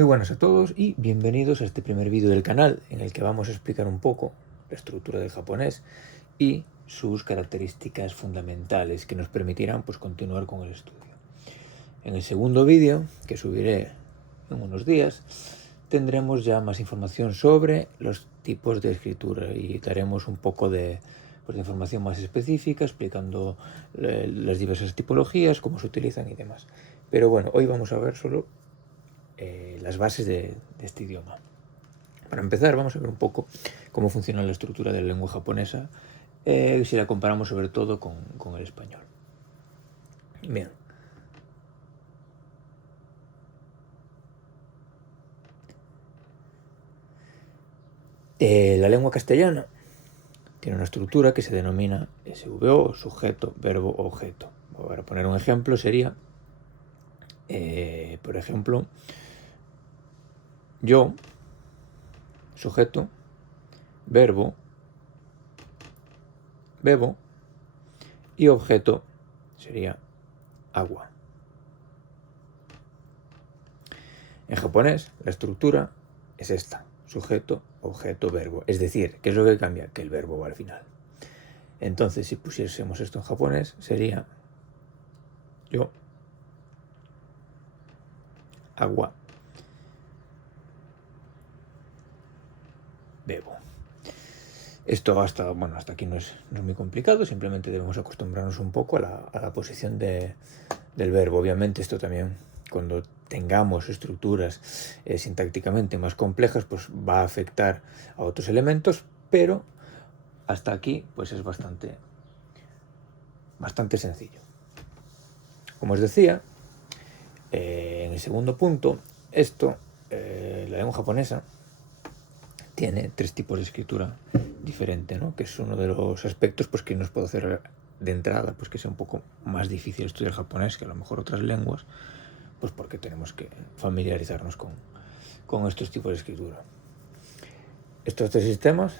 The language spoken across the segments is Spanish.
Muy buenas a todos y bienvenidos a este primer vídeo del canal en el que vamos a explicar un poco la estructura del japonés y sus características fundamentales que nos permitirán continuar con el estudio. En el segundo vídeo, que subiré en unos días, tendremos ya más información sobre los tipos de escritura y daremos un poco de información más específica explicando las diversas tipologías, cómo se utilizan y demás. Pero bueno, hoy vamos a ver solo las bases de este idioma. Para empezar, vamos a ver un poco cómo funciona la estructura de la lengua japonesa si la comparamos sobre todo con el español. Bien. La lengua castellana tiene una estructura que se denomina SVO, sujeto, verbo, objeto. Para poner un ejemplo sería, por ejemplo, yo, sujeto, verbo, bebo y objeto sería agua. En japonés la estructura es esta: sujeto, objeto, verbo. Es decir, ¿qué es lo que cambia? Que el verbo va al final. Entonces, si pusiésemos esto en japonés, sería yo, agua, bebo. Esto hasta aquí no es muy complicado, simplemente debemos acostumbrarnos un poco a la posición del verbo. Obviamente esto también, cuando tengamos estructuras sintácticamente más complejas, pues va a afectar a otros elementos, pero hasta aquí pues es bastante sencillo. Como os decía, en el segundo punto, la lengua japonesa tiene tres tipos de escritura diferente, ¿no? Que es uno de los aspectos que nos puede hacer de entrada que sea un poco más difícil estudiar japonés que a lo mejor otras lenguas, pues porque tenemos que familiarizarnos con estos tipos de escritura. Estos tres sistemas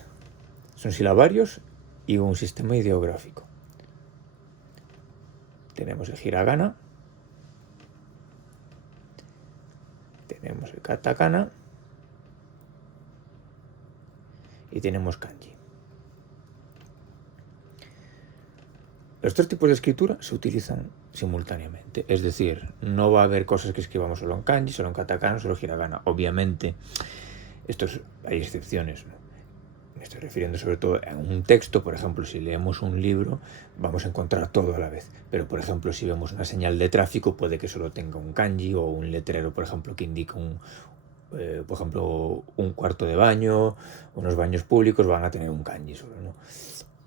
son silabarios y un sistema ideográfico. Tenemos el hiragana, tenemos el katakana y tenemos kanji. Los tres tipos de escritura se utilizan simultáneamente, es decir, no va a haber cosas que escribamos solo en kanji, solo en katakana, solo en hiragana. Obviamente, hay excepciones, ¿no? Me estoy refiriendo sobre todo a un texto. Por ejemplo, si leemos un libro, vamos a encontrar todo a la vez. Pero, por ejemplo, si vemos una señal de tráfico, puede que solo tenga un kanji, o un letrero, por ejemplo, que indica por ejemplo, un cuarto de baño, unos baños públicos van a tener un kanji solo, ¿no?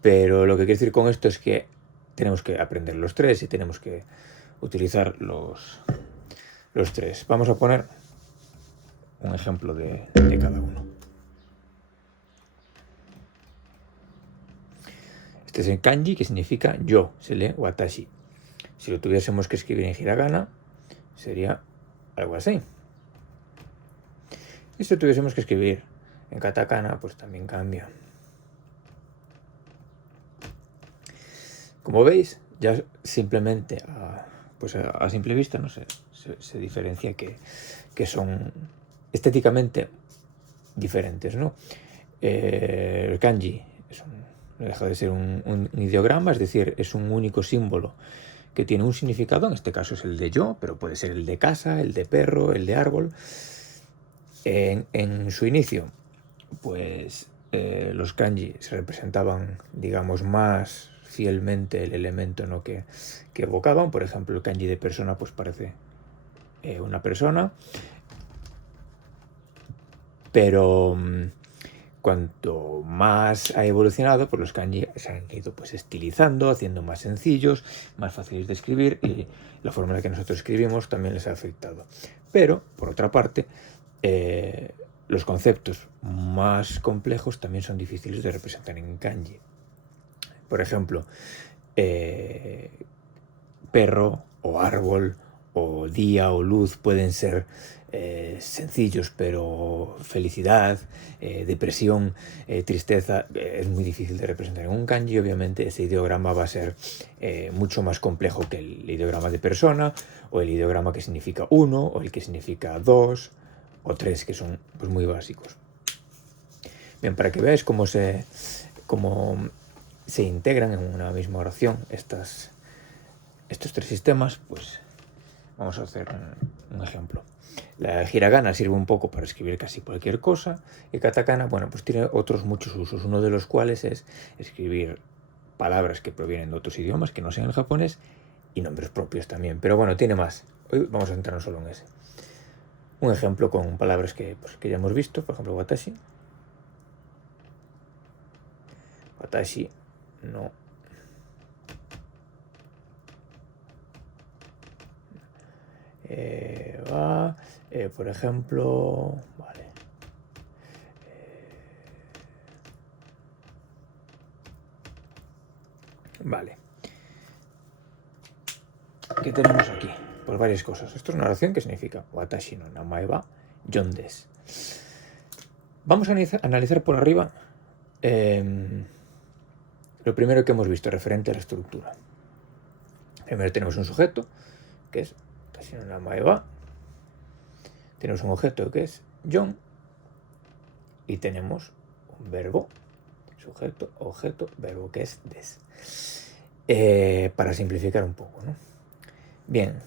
Pero lo que quiero decir con esto es que tenemos que aprender los tres y tenemos que utilizar los tres. Vamos a poner un ejemplo de cada uno. Este es el kanji, que significa yo, se lee watashi. Si lo tuviésemos que escribir en hiragana, sería algo así. Y si lo tuviésemos que escribir en katakana, pues también cambia. Como veis, ya simplemente a simple vista no se diferencia que son estéticamente diferentes, ¿no? El kanji no deja de ser un ideograma, es decir, es un único símbolo que tiene un significado. En este caso es el de yo, pero puede ser el de casa, el de perro, el de árbol. En su inicio, pues los kanji se representaban, digamos, más fielmente el elemento, ¿no?, que evocaban. Por ejemplo, el kanji de persona pues parece una persona, pero cuanto más ha evolucionado, pues los kanji se han ido estilizando, haciendo más sencillos, más fáciles de escribir, y la forma en la que nosotros escribimos también les ha afectado. Pero, por otra parte, los conceptos más complejos también son difíciles de representar en kanji. Por ejemplo, perro o árbol o día o luz pueden ser sencillos, pero felicidad, depresión, tristeza, es muy difícil de representar en un kanji. Obviamente ese ideograma va a ser mucho más complejo que el ideograma de persona, o el ideograma que significa uno, o el que significa dos, o 3, que son pues muy básicos. Bien, para que veáis cómo se integran en una misma oración estos 3 sistemas, pues vamos a hacer un ejemplo. La hiragana sirve un poco para escribir casi cualquier cosa, y katakana, bueno, pues tiene otros muchos usos, uno de los cuales es escribir palabras que provienen de otros idiomas que no sean el japonés, y nombres propios también, pero bueno, tiene más. Hoy vamos a centrarnos solo en ese. Un ejemplo con palabras que ya hemos visto, por ejemplo, watashi. Watashi no va, por ejemplo, vale. Vale. ¿Qué tenemos aquí? Pues varias cosas. Esto es una oración que significa watashi no namae wa John desu. Vamos a analizar por arriba lo primero que hemos visto referente a la estructura. Primero tenemos un sujeto, que es watashi no namae wa. Tenemos un objeto que es John. Y tenemos un verbo, sujeto, objeto, verbo, que es desu. Para simplificar un poco, ¿no? Bien,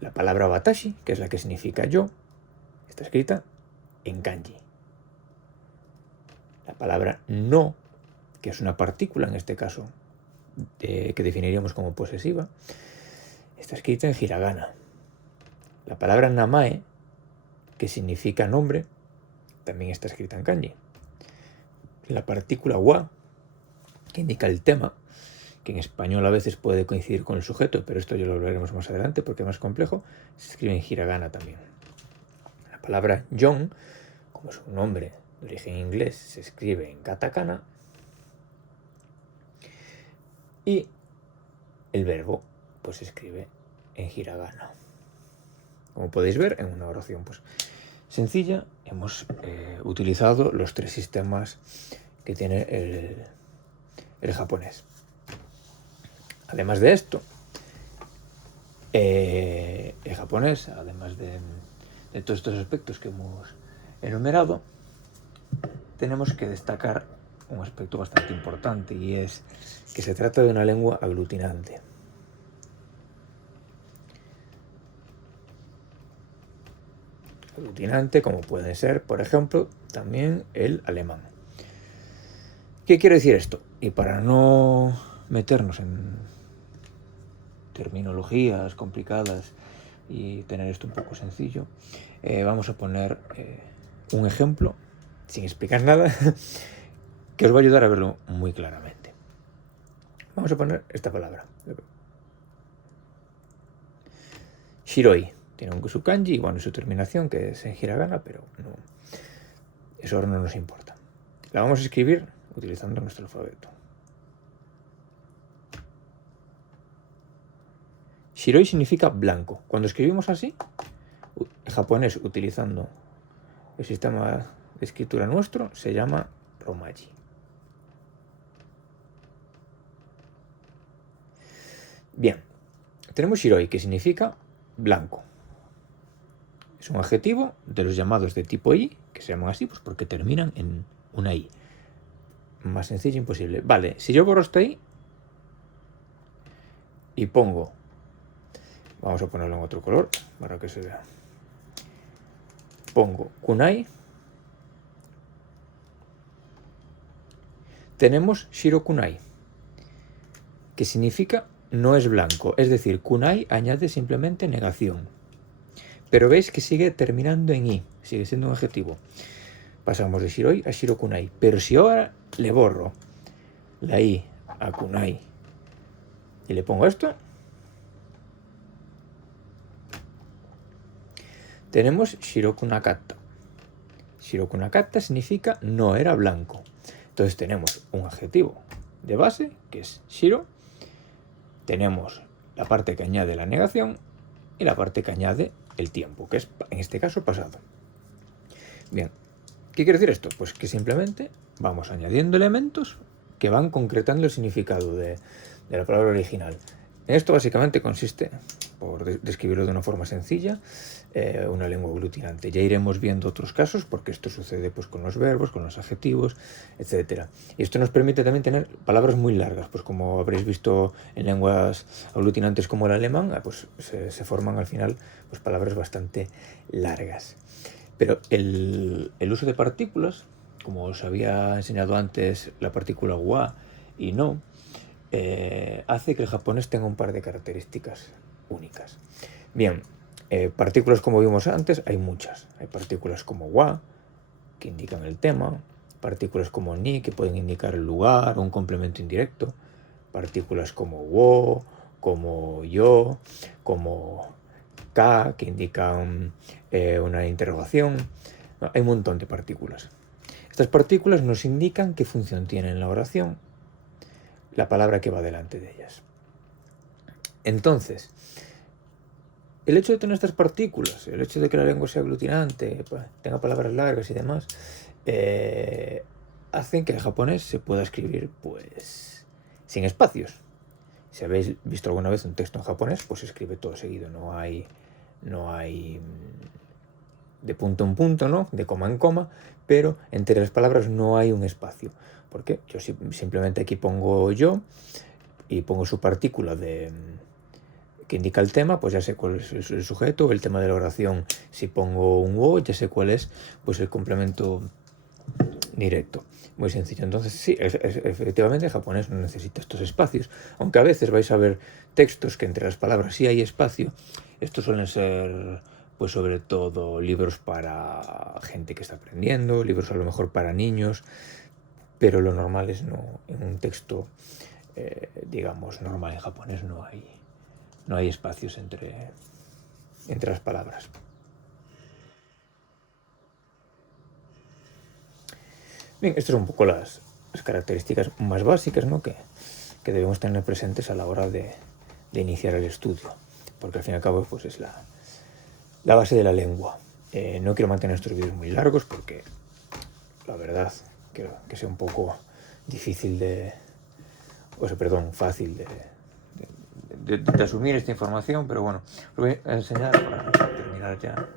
la palabra watashi, que es la que significa yo, está escrita en kanji. La palabra no, que es una partícula en este caso, que definiríamos como posesiva, está escrita en hiragana. La palabra namae, que significa nombre, también está escrita en kanji. La partícula wa, que indica el tema, que en español a veces puede coincidir con el sujeto, pero esto ya lo veremos más adelante porque es más complejo, se escribe en hiragana también. La palabra John, como es un nombre de origen inglés, se escribe en katakana. Y el verbo pues se escribe en hiragana. Como podéis ver, en una oración pues sencilla hemos utilizado los 3 sistemas que tiene el japonés. Además de esto, el japonés, además de todos estos aspectos que hemos enumerado, tenemos que destacar un aspecto bastante importante, y es que se trata de una lengua aglutinante. Aglutinante como puede ser, por ejemplo, también el alemán. ¿Qué quiere decir esto? Y para no meternos en terminologías complicadas y tener esto un poco sencillo, vamos a poner un ejemplo, sin explicar nada, que os va a ayudar a verlo muy claramente. Vamos a poner esta palabra. Shiroi. Tiene su kanji y bueno, su terminación, que es en hiragana, pero no, eso ahora no nos importa. La vamos a escribir utilizando nuestro alfabeto. Shiroi significa blanco. Cuando escribimos así, en japonés, utilizando el sistema de escritura nuestro, se llama romaji. Bien, tenemos shiroi, que significa blanco. Es un adjetivo de los llamados de tipo i, que se llaman así pues porque terminan en una i. Más sencillo imposible. Vale, si yo borro esta i y pongo, vamos a ponerlo en otro color para que se vea, pongo kunai, tenemos shirokunai, que significa no es blanco, es decir, kunai añade simplemente negación. Pero veis que sigue terminando en i, sigue siendo un adjetivo. Pasamos de shiroi a shirokunai. Pero si ahora le borro la i a kunai y le pongo esto, tenemos shirokunakata. Shirokunakata significa no era blanco. Entonces tenemos un adjetivo de base, que es shiro. Tenemos la parte que añade la negación y la parte que añade el tiempo, que es en este caso pasado. Bien, ¿qué quiere decir esto? Pues que simplemente vamos añadiendo elementos que van concretando el significado de la palabra original. En esto básicamente consiste por describirlo de una forma sencilla, una lengua aglutinante. Ya iremos viendo otros casos, porque esto sucede pues con los verbos, con los adjetivos, etc. Y esto nos permite también tener palabras muy largas, pues como habréis visto en lenguas aglutinantes como el alemán, pues se forman al final pues palabras bastante largas. Pero el uso de partículas, como os había enseñado antes, la partícula wa y no, hace que el japonés tenga un par de características únicas. Bien, partículas como vimos antes, hay muchas. Hay partículas como wa, que indican el tema, partículas como ni, que pueden indicar el lugar o un complemento indirecto, partículas como wo, como yo, como ka, que indican una interrogación. Hay un montón de partículas. Estas partículas nos indican qué función tiene en la oración la palabra que va delante de ellas. Entonces, el hecho de tener estas partículas, el hecho de que la lengua sea aglutinante, tenga palabras largas y demás, hacen que el japonés se pueda escribir pues sin espacios. Si habéis visto alguna vez un texto en japonés, pues se escribe todo seguido, no hay de punto en punto, ¿no? De coma en coma, pero entre las palabras no hay un espacio. Porque yo simplemente aquí pongo yo y pongo su partícula que indica el tema, pues ya sé cuál es el sujeto, el tema de la oración. Si pongo un o, ya sé cuál es pues el complemento directo. Muy sencillo. Entonces sí, efectivamente el japonés no necesita estos espacios, aunque a veces vais a ver textos que entre las palabras sí hay espacio. Estos suelen ser pues sobre todo libros para gente que está aprendiendo, libros a lo mejor para niños, pero lo normal es no, en un texto digamos normal en japonés no hay espacios entre las palabras. Bien, estas son un poco las características más básicas, ¿no? que debemos tener presentes a la hora de iniciar el estudio, porque al fin y al cabo pues es la base de la lengua. No quiero mantener estos vídeos muy largos porque la verdad quiero que sea un poco difícil fácil de asumir esta información, pero bueno, os voy a enseñar para terminar ya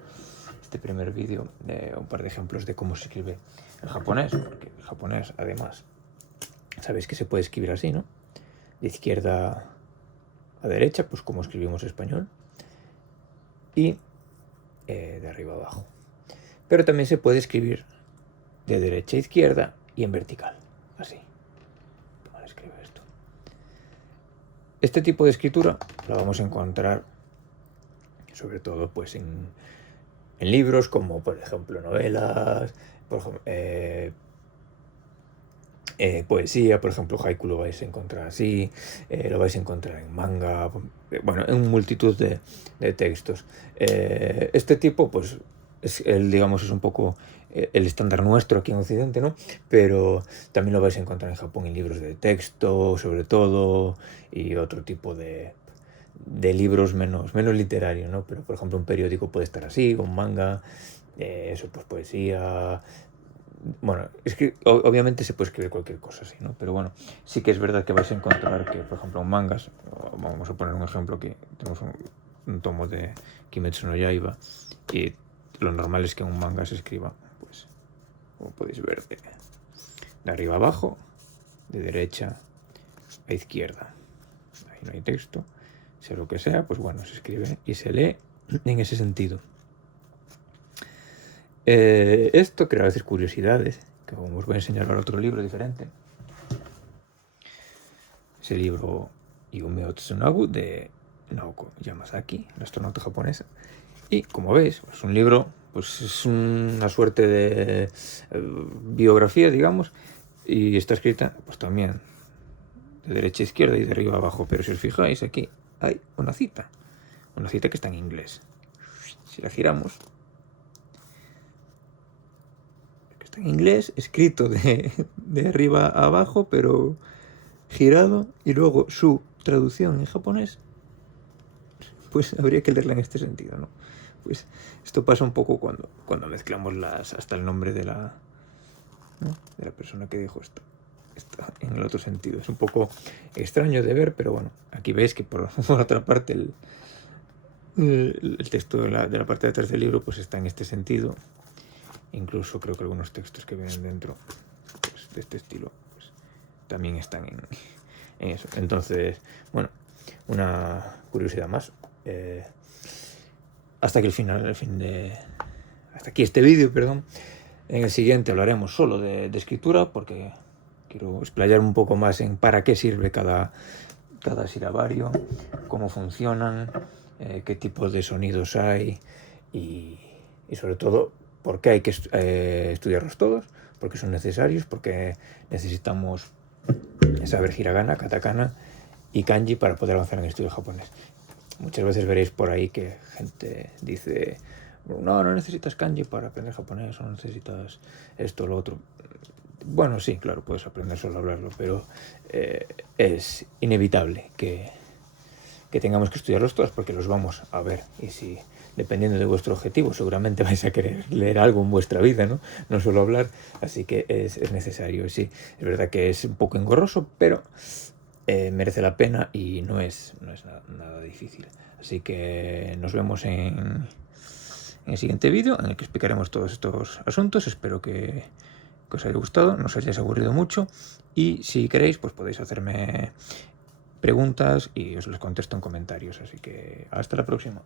este primer vídeo un par de ejemplos de cómo se escribe el japonés, porque el japonés además sabéis que se puede escribir así, ¿no? De izquierda a derecha, pues como escribimos español, y de arriba a abajo. Pero también se puede escribir de derecha a izquierda y en vertical, así. Vale, escribe esto. Este tipo de escritura la vamos a encontrar sobre todo pues en libros como por ejemplo novelas, por ejemplo, poesía, por ejemplo haiku lo vais a encontrar así, lo vais a encontrar en manga, bueno, en multitud de textos. Este tipo pues digamos es un poco el estándar nuestro aquí en Occidente, ¿no? Pero también lo vais a encontrar en Japón en libros de texto sobre todo, y otro tipo de libros menos literarios, ¿no? Pero por ejemplo un periódico puede estar así, un manga, eso pues poesía. Bueno, obviamente se puede escribir cualquier cosa así, ¿no? Pero bueno, sí que es verdad que vais a encontrar que, por ejemplo, en mangas, vamos a poner un ejemplo, que tenemos un tomo de Kimetsu no Yaiba, y lo normal es que en un manga se escriba, pues, como podéis ver, de arriba a abajo, de derecha a izquierda. Ahí no hay texto, sea lo que sea, pues bueno, se escribe y se lee en ese sentido. Esto crea a veces curiosidades, que como os voy a enseñar ahora otro libro diferente. Ese libro Yumeo Tsunagu de Naoko Yamasaki, la astronauta japonesa. Y como veis, es un libro, pues es una suerte de biografía, digamos, y está escrita pues también de derecha a izquierda y de arriba a abajo. Pero si os fijáis, aquí hay una cita que está en inglés. Si la giramos, está en inglés, escrito de arriba a abajo, pero girado, y luego su traducción en japonés, pues habría que leerla en este sentido, ¿no? Pues esto pasa un poco cuando mezclamos hasta el nombre de la persona que dijo esto en el otro sentido. Es un poco extraño de ver, pero bueno, aquí veis que por otra parte El texto de la parte de atrás del libro pues está en este sentido. Incluso creo que algunos textos que vienen dentro pues, de este estilo pues, también están en eso. Entonces, bueno, una curiosidad más. Hasta aquí hasta aquí este vídeo, perdón. En el siguiente hablaremos solo de escritura, porque quiero explayar un poco más en para qué sirve cada silabario, cómo funcionan, qué tipos de sonidos hay y sobre todo por qué hay que estudiarlos todos, porque son necesarios, porque necesitamos saber hiragana, katakana y kanji para poder avanzar en el estudio japonés. Muchas veces veréis por ahí que gente dice, no necesitas kanji para aprender japonés, o no necesitas esto o lo otro. Bueno, sí, claro, puedes aprender solo a hablarlo, pero es inevitable que tengamos que estudiarlos todos porque los vamos a ver. Y si, dependiendo de vuestro objetivo, seguramente vais a querer leer algo en vuestra vida, no solo hablar. Así que es necesario, sí. Es verdad que es un poco engorroso, pero merece la pena y no es nada difícil. Así que nos vemos en el siguiente vídeo, en el que explicaremos todos estos asuntos. Espero que os haya gustado, no os hayáis aburrido mucho, y si queréis pues podéis hacerme preguntas y os las contesto en comentarios. Así que hasta la próxima.